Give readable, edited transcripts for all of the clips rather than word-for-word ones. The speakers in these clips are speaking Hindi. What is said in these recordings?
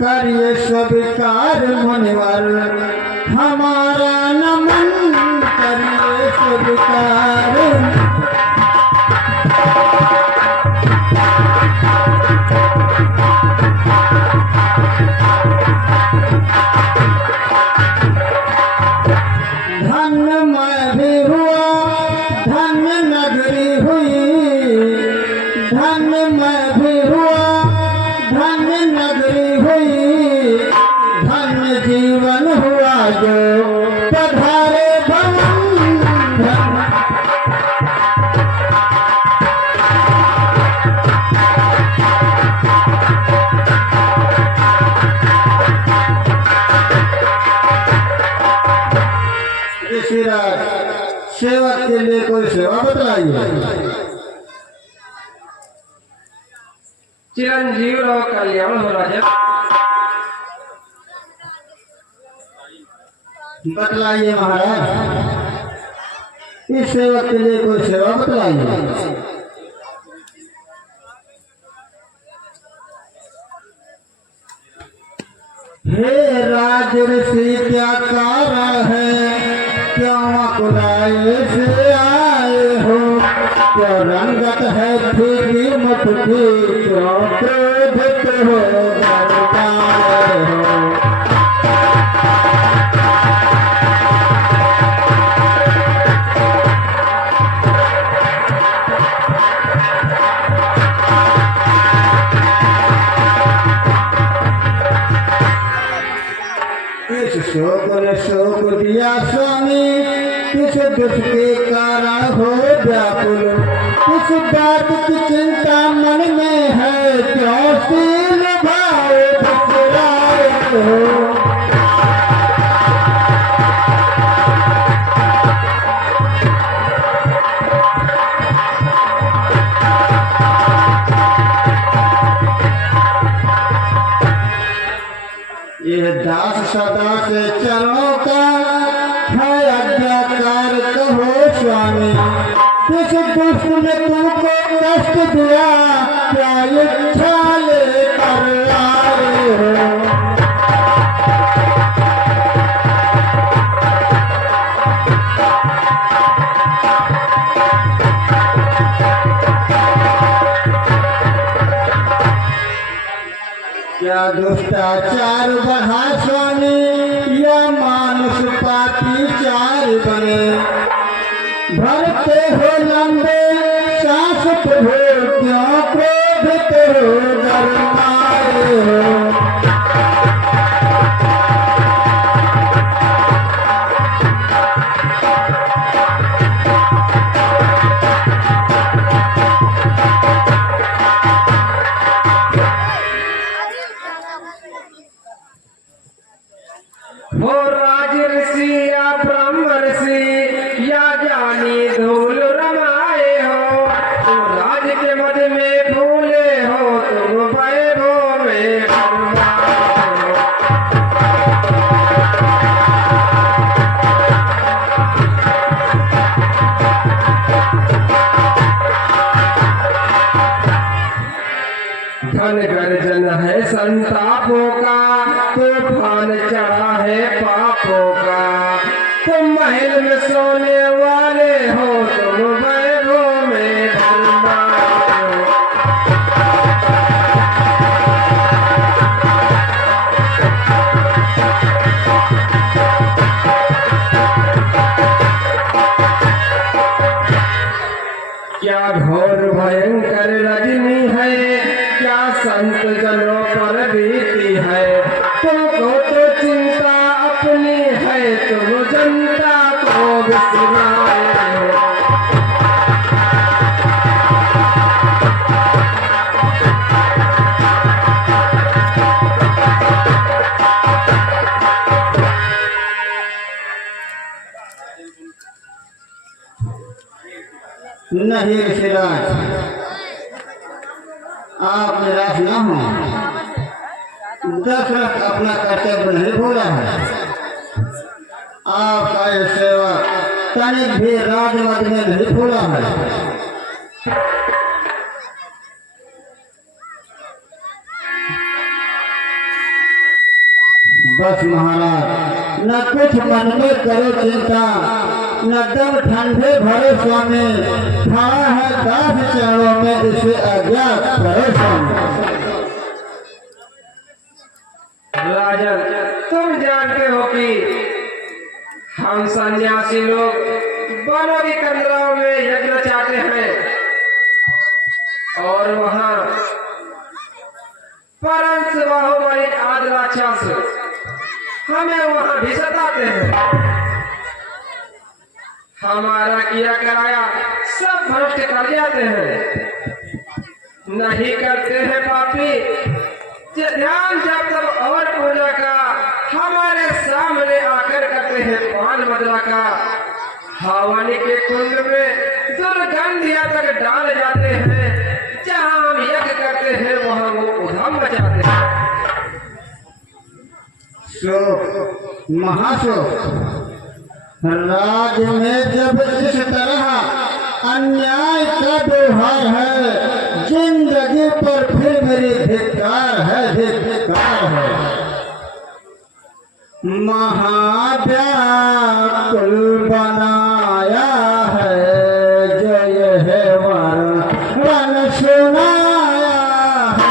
करिए स्वीकार मुनिवर हमारा नमन, करिए स्वीकार। धन्य मैं भी हुआ, धन्य नगरी हुई, धन्य मैं भी हुआ, धन्य नगरी हुई, धन्य जीवन हुआ जो पधारे भवन। सेवक के लिए कोई सेवा बतलाइए। चिरंजीव रहो, कल्याण हो राजा। बतलाइए महाराज, इस सेवक के लिए कोई सेवा बतलाइए। हे राज ऋषि क्या कारण है, क्यों कुलाए से आए हो, क्यों रंगत है फीकी मुट्ठी, क्यों क्रोधित हो गरमाए हो। इस शोक ने शोक दिया स्वामी, किस दुख के कारण हो व्याकुल, किस बात की चिंता मन में है, क्यों सील भाव बिसराए हो। ये दास सदा के चरणों का है आज्ञाकार, कहो स्वामी किस दुष्ट ने तुमको कष्ट दिया, क्या इच्छा लेकर आए हो। क्या दुष्टाचार बढ़ा स्वामी, या मानुष पापी चार बने, भरते हो लंबे सांस प्रभु, क्यों क्रोधित हो गरमाए हो। हो राज ऋषि या ब्रह्म ऋषि या ज्ञानी धूल रमाए हो, तुम राज के मद में भूले हो, तुम वैभव में भरमाए हो। धन गर्जन है संतापों का, तूफान चढ़ा है पापों का, तुम महल में सोने वाले हो, तुम वैभव में भरमाए हो। क्या घोर भयंकर रजनी है, क्या संत जनों पर बीती है, आप निराश न हो। दशरथ अपना कर्तव्य नहीं भूला है। आपका ये सेवक तनिक भी राजमद में नहीं भूला है। बस महाराज, न कुछ मन में करो चिंता, न दम ठंडे भरो स्वामी। खड़ा है दास चरणों में, इसे अज्ञात करो स्वामी। राजन, तुम जानते हो कि हम सन्यासी लोग वनों की कंदराओं में यज्ञ चाहते हैं और वहाँ परंस बाहुबली आदि राक्षस हमें वहाँ भी सताते हैं। हमारा किया कराया सब भ्रष्ट कर जाते हैं। नहीं करते हैं पापी ध्यान जब तब और पूजा का, हमारे सामने आकर करते हैं पान मदरा का। हवानी के कुंड में दुर्गंधिया तक डाल जाते हैं। जहाँ हम यज्ञ करते हैं वहाँ वो उधम बजाते हैं। शोक, महाशोक। राज में जब इस तरह अन्याय का व्यवहार है, जिंदगी पर फिर मेरी धिक्कार है, धिक्कार है। महाव्याकुल बनाया है जो यह वन सुनाया है।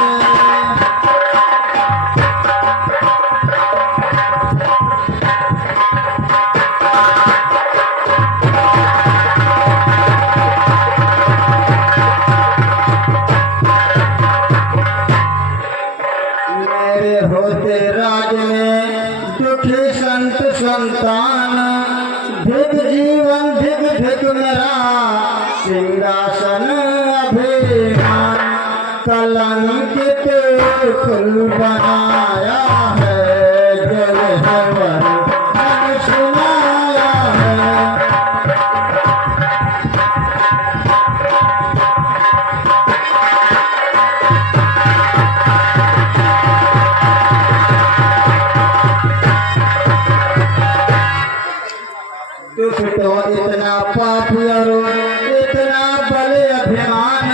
मेरे होते राज में दुखी संत संतान, धिक जीवन धिक धिक मेरा सिंहासन अभिमान। कलंकित कुल बनाया है जो यह वन सुनाया है। तुझ तो इतना पापी और इतना बड़े अभिमान,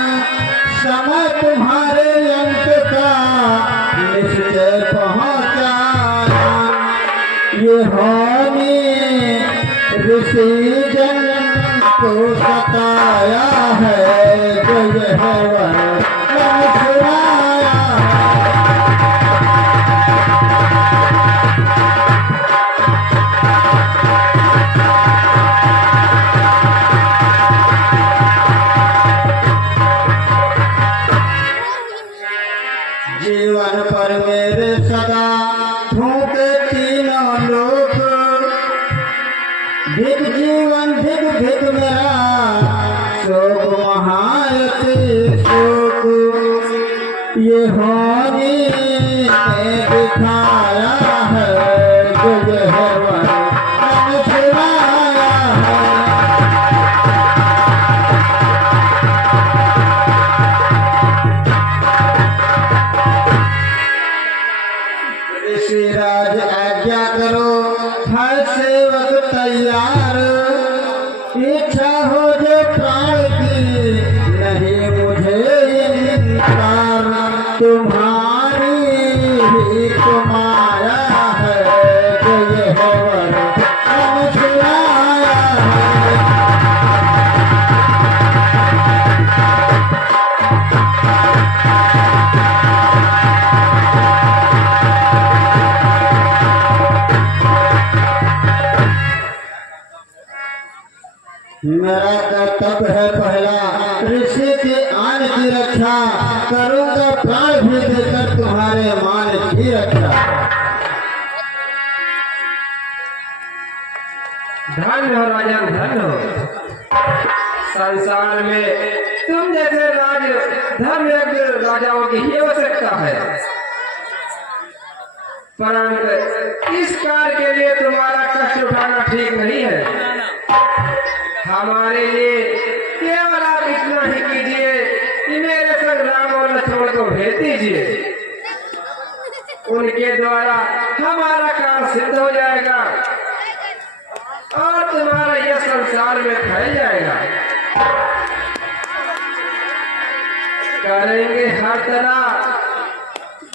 समय तुम्हारे अंत का निश्चय पहुंचा। ये हानि ऋषि जन को सताया है जो यह वन सुनाया है। जीवन पर मेरे सदा थूके तीनों लोक, धिक जीवन धिक धिक मेरा शोक महायति शोक। ये हानि ने दिखाया है जो यह वन सुनाया है। ऋषिराज आज्ञा करो, हर सेवक तैयार। इच्छा हो जो प्राण की, नहीं मुझे इनकार। तुम्हारी ही माया है जो यह वन सुनाया है। मेरा कर्तव्य है पहला ऋषि के आन की रक्षा, करूंगा प्राण भी देकर तुम्हारे मान की रक्षा। धन्य हो राजन, धन्य हो। संसार में तुम जैसे धर्मयज्ञ राजाओं की ही आवश्यकता है, परंतु इस कार्य के लिए तुम्हारा कष्ट उठाना ठीक नहीं है। हमारे लिए केवल आप इतना ही कीजिए कि मेरे संग राम और लक्ष्मण को इनके द्वारा हमारा काम सिद्ध हो जाएगा और तुम्हारा यह संसार में फैल जाएगा। करेंगे हर तरह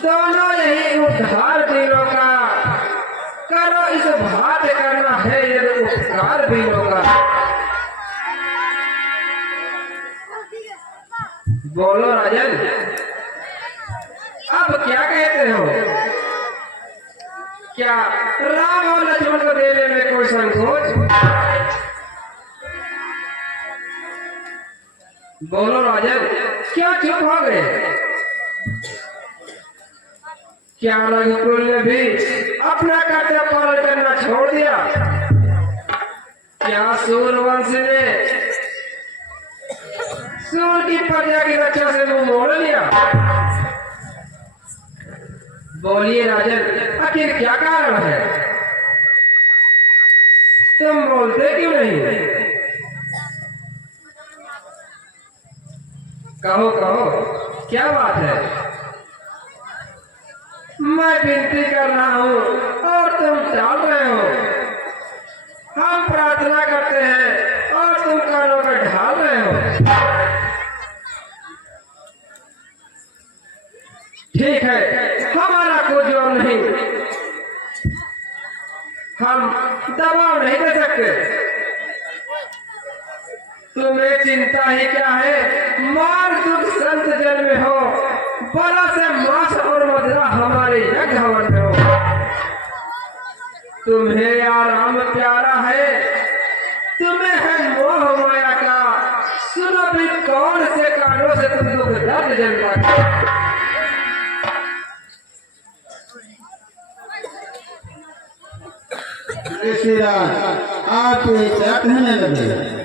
दोनों यही उद्धार दिनों का, करो इस भात करना है यदि उपकार दिनों का। बोलो राजन, अब क्या कहते हो? क्या राम और लक्ष्मण को देने में कोई संकोच? बोलो राजन, क्या चुप हो गए? क्या रघुकुल ने भी अपना कर्तव्य पालन करना छोड़ दिया? क्या सूर्यवंश ने सूर्य की प्रजा की रक्षा से मुंह मोड़ लिया? बोलिए राजन, आखिर क्या कारण है? तुम बोलते क्यों नहीं? कहो कहो, क्या बात है? मैं विनती कर रहा हूँ और तुम टाल रहे हो। हम प्रार्थना करते हैं और तुम कानों पर ढाल रहे हो। ठीक है, हमारा कोई जोर नहीं, हम दबाव नहीं दे सकते। तुम्हें चिंता ही क्या है? मार दुख संत जन में हो, बड़ा से मांस और मदिरा हमारे यज्ञ हवन में हो। तुम्हें आराम प्यारा है, तुम्हें है मोह माया का, सुनो भी कौन से कानों से तुम दुख दर्द जनता। ऋषिराज, आप ये क्या कहने लगे?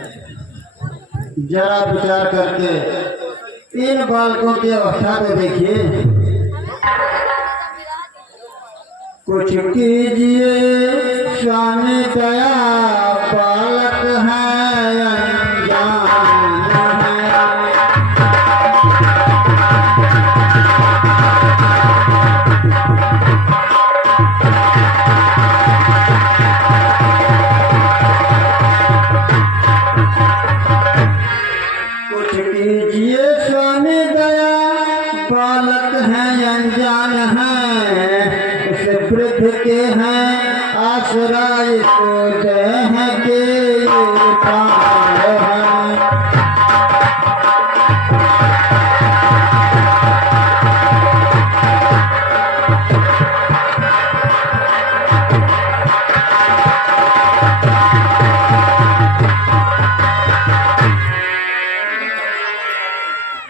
जरा विचार करके इन बालकों की अवस्था को देखिए। कुछ कीजिए स्वामी दया, बालक है अनजान है। कीजिए स्वामी दया, बालक हैं अनजान हैं, इस वृद्ध के हैं आश्रय सोते हैं कि ये प्राण है।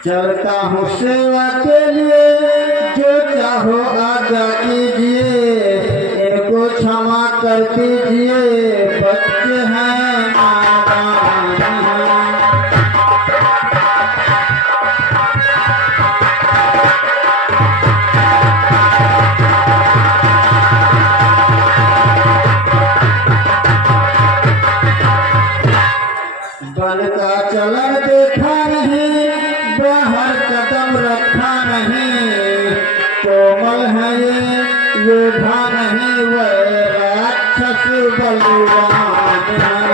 चलता हूँ सेवा के लिए, जो चाहो आज्ञा कीजिए, इनको क्षमा कर दीजिए, बच्चे हैं नादान हैं। बन का चलन देखा नहीं, बाहर कदम रखा नहीं, कोमल है ये योद्धा नहीं, वह राक्षस बलवान है।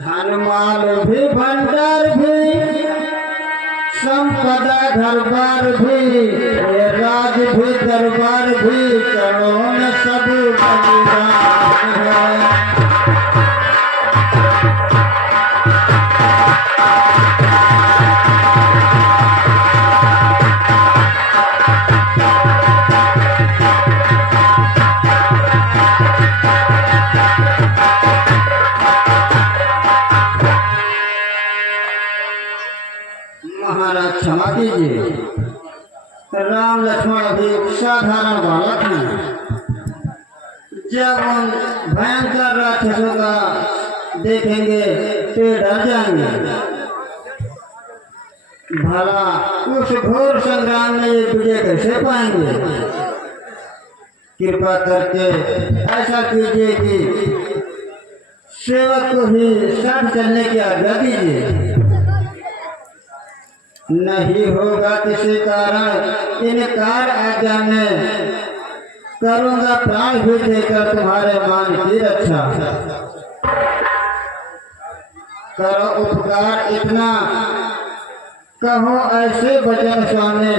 धनमाल भी भंडार भी, संपदा घर बार भी, ये राज भी दरबार भी, चरणों में सब बलिदान है। महाराज क्षमा कीजिए, राम लक्ष्मण भी साधारण बालक हैं। जब उन भयंकर राक्षसों का देखेंगे तो डर जाएंगे। भला उस घोर संग्राम में ये विजय कैसे पाएंगे? कृपा करके ऐसा कीजिए कि सेवक को ही साथ चलने की आज्ञा दीजिए। नहीं होगा किसी कारण इनकार आज्ञा में करूंगा प्राण भी देकर तुम्हारे मान की रक्षा। करो उपकार इतना, कहो ऐसे वचन स्वामी,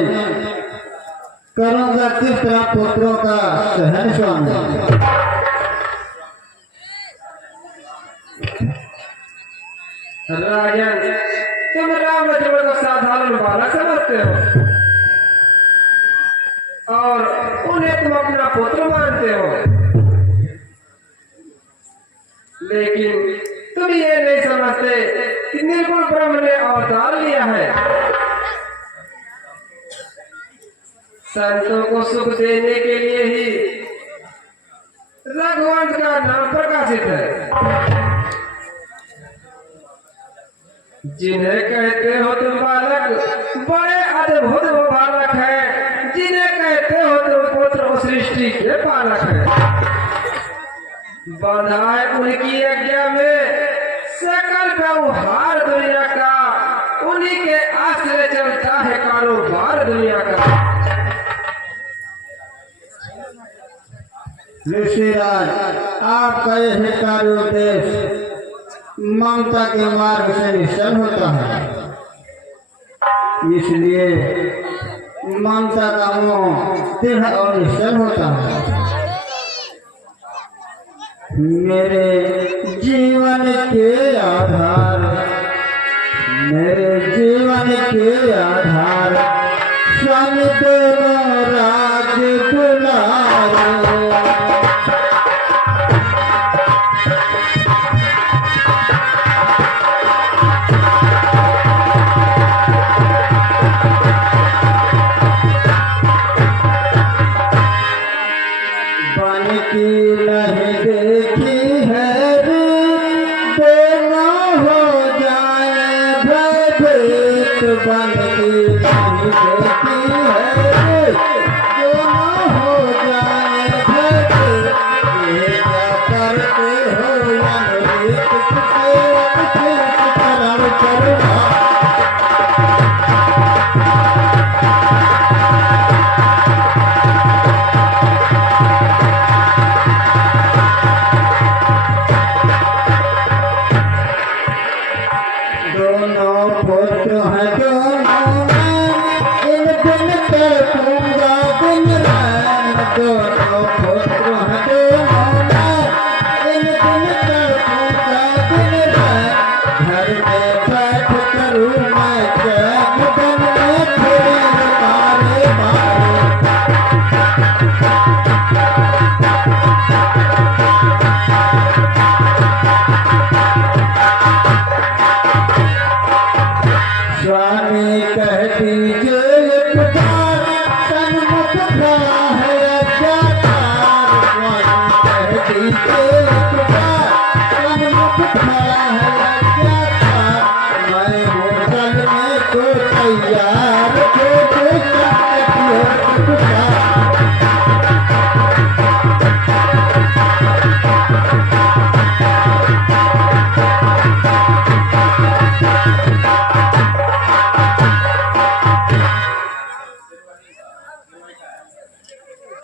करूंगा किस तरह पुत्रों का सहन स्वामी। राजन, तुम रामचंद्र को साधारण बालक समझते हो और उन्हें तुम अपना पुत्र मानते हो, लेकिन तुम ये नहीं समझते कि निर्गुण ब्रह्म ने अवतार लिया है। संतों को सुख देने के लिए ही रघुवंश का नाम प्रकाशित है। जिन्हें कहते हो तुम बालक बड़े अद्भुत वो बालक है, जिन्हें कहते हो तुम पुत्र उस सृष्टि के पालक है। बांधा है उनकी आज्ञा में सकल व्यवहार दुनिया का, उन्हीं के आश्रय चलता है कारोबार दुनिया का। ऋषिराज, आपका यह कार्योपदेश ममता के मार्ग से निश्चल होता है, इसलिए ममता का मोह दृढ़ और निश्चल होता है। मेरे जीवन के आधार, मेरे जीवन के आधार स्वामी दोनों राज दुलारे।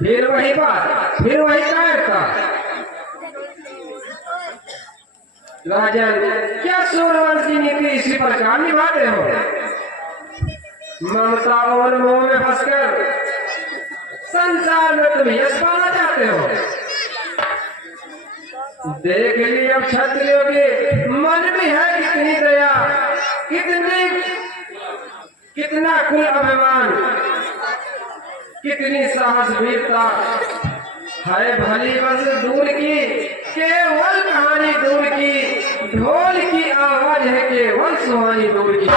फिर वही बात, फिर वही कायरता। राजन, क्या सूर्यवंश की नीति इसी प्रकार निभाते हो? ममता और मोह में फंसकर संसार में तुम यश पाना चाहते हो। देख ली अब क्षत्रियों के मन में है कितनी दया, कितना कुल अभिमान, कितनी साहस वीरता है। भली बस दूर की केवल कहानी, दूर की ढोल की आवाज है केवल सुहानी दूर की।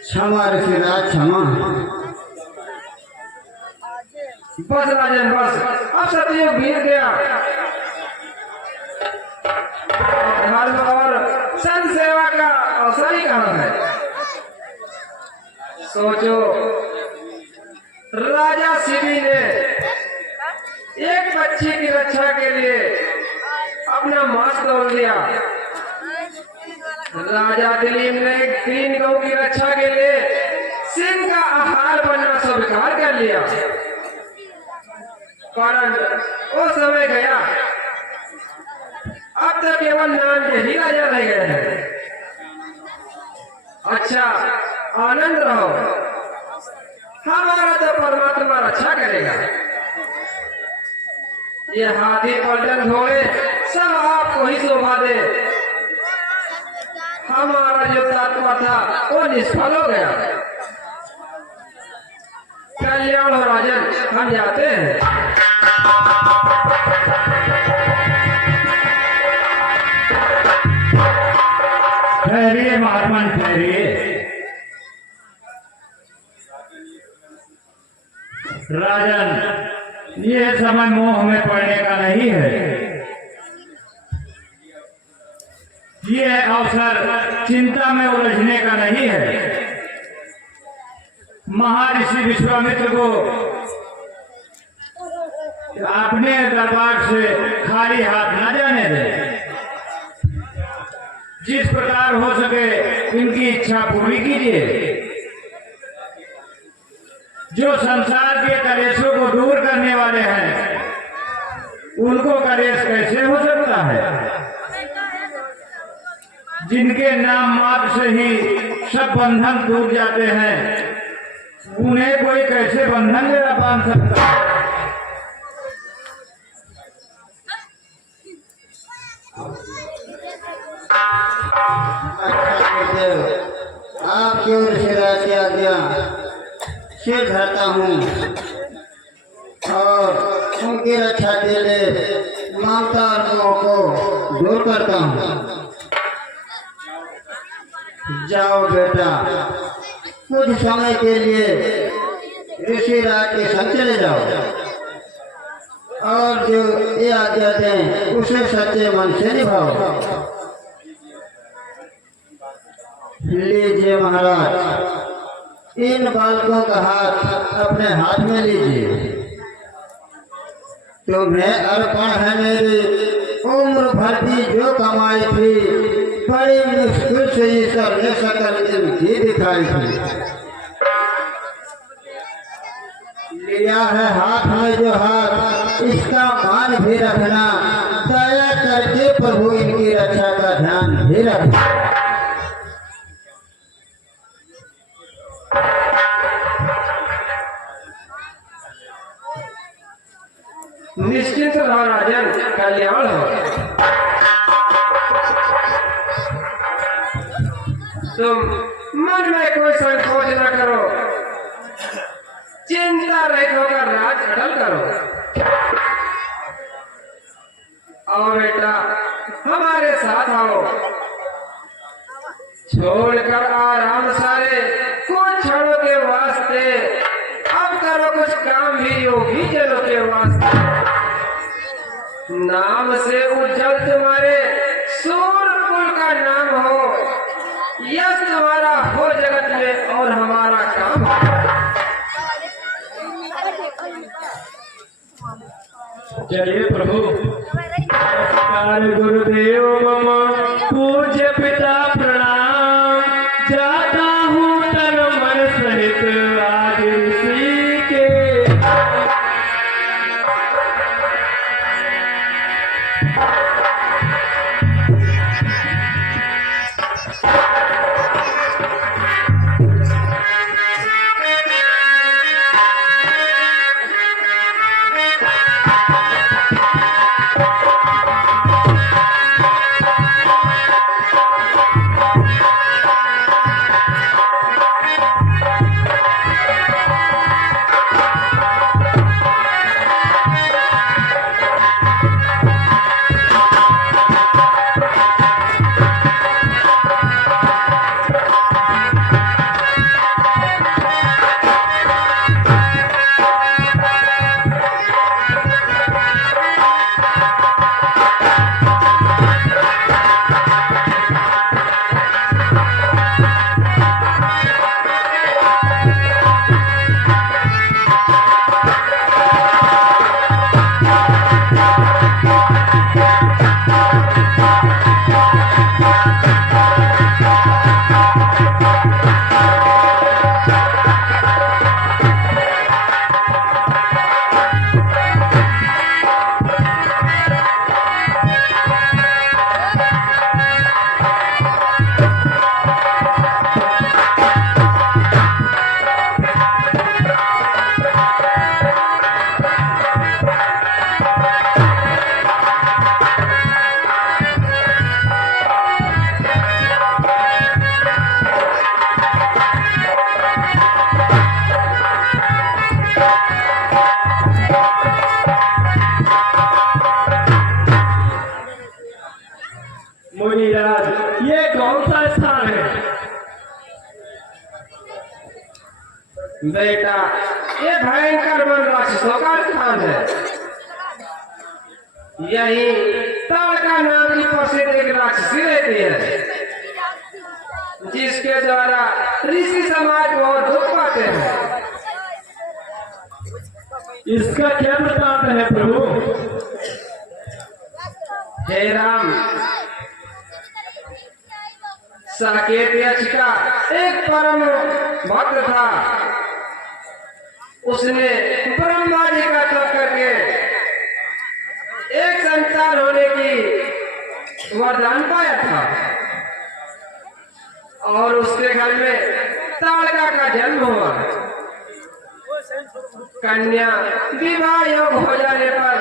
क्षमा ऋषिराज, क्षमा। बस राजन बस, अब सतयुग बीत गया। धर्म और संत कहाँ है? सोचो, राजा शिवी ने एक बच्ची की रक्षा के लिए अपना मांस तोड़ दिया। राजा दिलीप ने 3 गौ की रक्षा के लिए सिंह का आहार बनना स्वीकार कर लिया। परंतु वो समय गया, अब तो केवल नाम के ही राजा रह गए हैं। अच्छा, आनंद रहो, हमारा तो परमात्मा रक्षा करेगा। ये हाथी पलटन घोड़े सब आपको ही शोभा दे। हमारा जो तत्व था वो निष्फल हो गया। कल्याण हो राजन, हम जाते हैं। ठहरिए महात्मा, ठहरिए। राजन, ये समय मोह में पड़ने का नहीं है। ये अवसर चिंता में उलझने का नहीं है। महर्षि विश्वामित्र को अपने दरबार से खाली हाथ न जाने दे। जिस प्रकार हो सके इनकी इच्छा पूरी कीजिए। जो संसार के कलेशों को दूर करने वाले हैं, उनको कलेश कैसे हो सकता है? जिनके नाम मात्र से ही सब बंधन टूट जाते हैं, उन्हें कोई कैसे बंधन जरा बांध सकता है? आपकी ओर से राशि आज्ञा सिर धरता हूँ और उनकी रक्षा के लिए ममता और मोह को दूर करता हूँ। जाओ बेटा, कुछ समय के लिए ऋषि राज के संग चले जाओ और जो ये आज्ञा दें उसे सच्चे मन से निभाओ। लीजिए महाराज, इन बालकों का हाथ अपने हाथ में लीजिए। तुम्हें अर्पण है मेरी उम्र भर की जो कमाई थी, बड़ी मुश्किल से ईश्वर ने सकल इनकी दिखाई थी। लिया है हाथ में जो हाथ, इसका मान भी रखना। दया करके प्रभु इनकी रक्षा का ध्यान भी रखना। निश्चित रहो राजन, कल्याण हो। तुम मन में कोई संकोच न करो, चिंता रहित होकर राज अटल करो। और बेटा, हमारे साथ आओ। छोड़कर आराम सारे कुछ क्षणों के वास्ते, अब करो कुछ काम भी योगी जनों के वास्ते। नाम से उज्जवल तुम्हारे सूर्य कुल का नाम हो, यश तुम्हारा हो जगत में और हमारा काम हो। चलिए प्रभु। नमस्कार गुरुदेव मम पूज्य पिता प्रणाम। जाता हूँ तन मन सहित आज ऋषि के। मुनिराज, ये कौन सा स्थान है? बेटा, ये भयंकर वन राक्षसों का स्थान है। यही ताड़का नाम की प्रसिद्ध एक राक्षसी रहती है, जिसके द्वारा ऋषि समाज बहुत दुख पाते हैं। इसका क्या वृत्तांत है प्रभु? हे राम, साकेत यक्ष का एक परम भक्त था। उसने ब्रह्मा जी का तप करके एक संतान होने की वरदान पाया था, और उसके घर में ताड़का का जन्म हुआ। कन्या विवाह योग हो जाने पर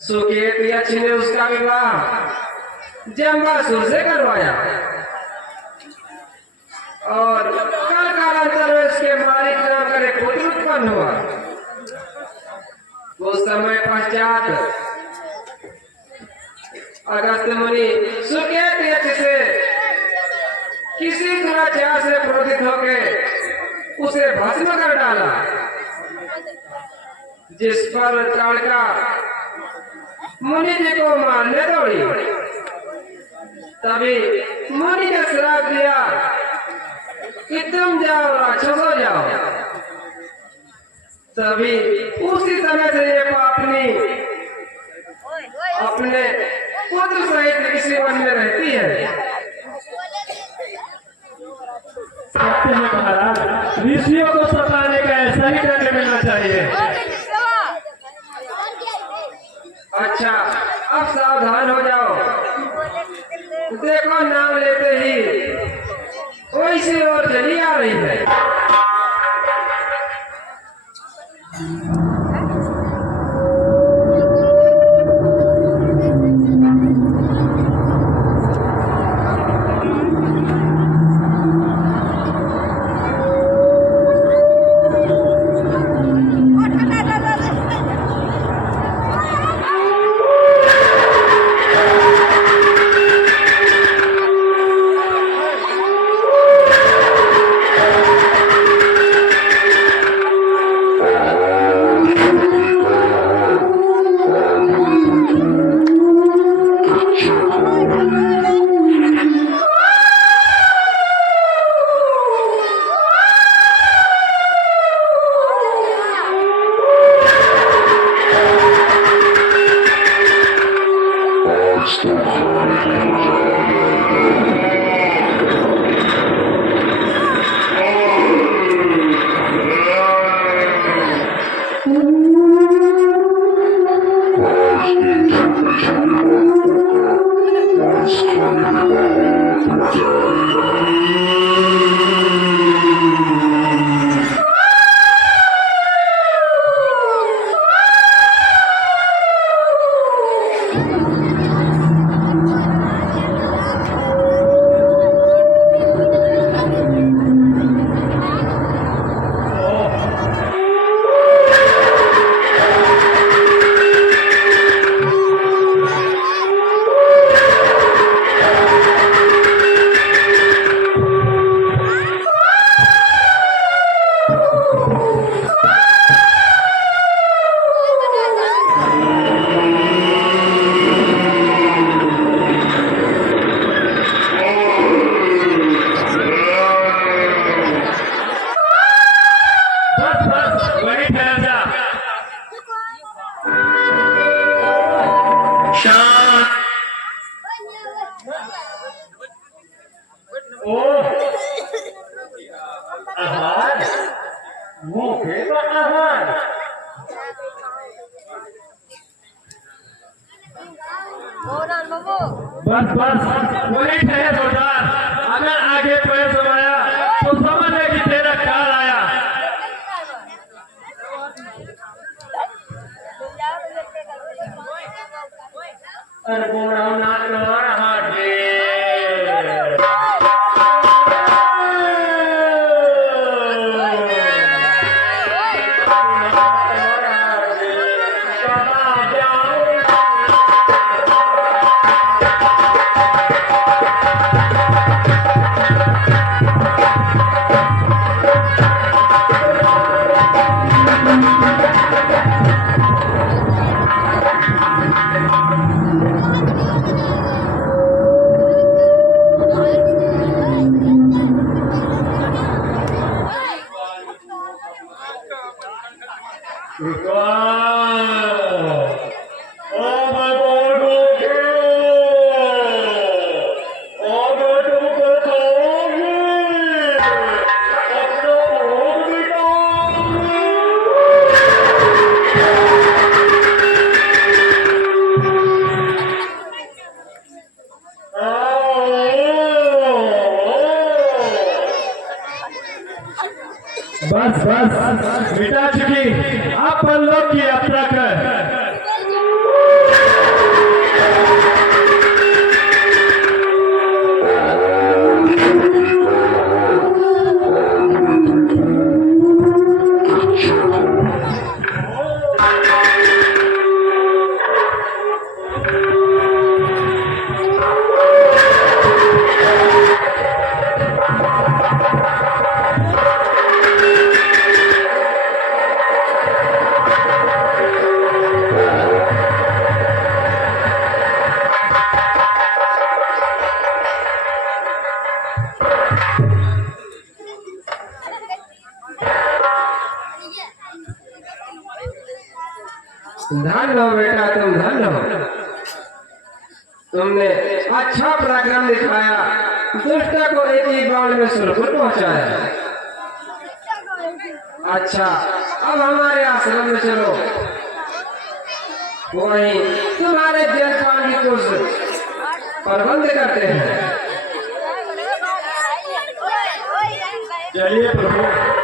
सुकेत यक्ष ने उसका विवाह जम्बासुर से करवाया, और कल कालांतर में उसके मालिक नाम का एक पुत्र उत्पन्न हुआ। उस समय पश्चात अगस्त मुनि सुकेत यक्ष से किसी दुराचार से क्रोधित होकर उसे भस्म कर डाला, जिस पर ताड़का मुनि जी को मारने दौड़ी। तभी मुनि ने श्राप दिया कि तुम जाओ राक्षस हो जाओ। तभी उसी समय से ये पापनी अपने पुत्र सहित इसी वन में रहती है। सत्य है महाराज, ऋषियों को सताने का ऐसा ही दंड मिलना चाहिए। अच्छा, अब सावधान हो जाओ। देखो, नाम लेते ही कोई सी और चली आ रही है। बस बस वही ठहर सरदार, अगर आगे पैर जमाया तो समझ ले कि तेरा काल आया। अरे बोरा ना रहा बस बस मिटा चुकी, आप लोग की यात्रा कर। धन हो बेटा, तुम धन हो, तुमने अच्छा पराक्रम दिखाया, दुष्ट को एक ही बाण में सुरपुर पहुंचाया। अच्छा, अब हमारे आश्रम में चलो, वहीं तुम्हारे जलपान की कुछ प्रबंध करते हैं। चलिए प्रभु।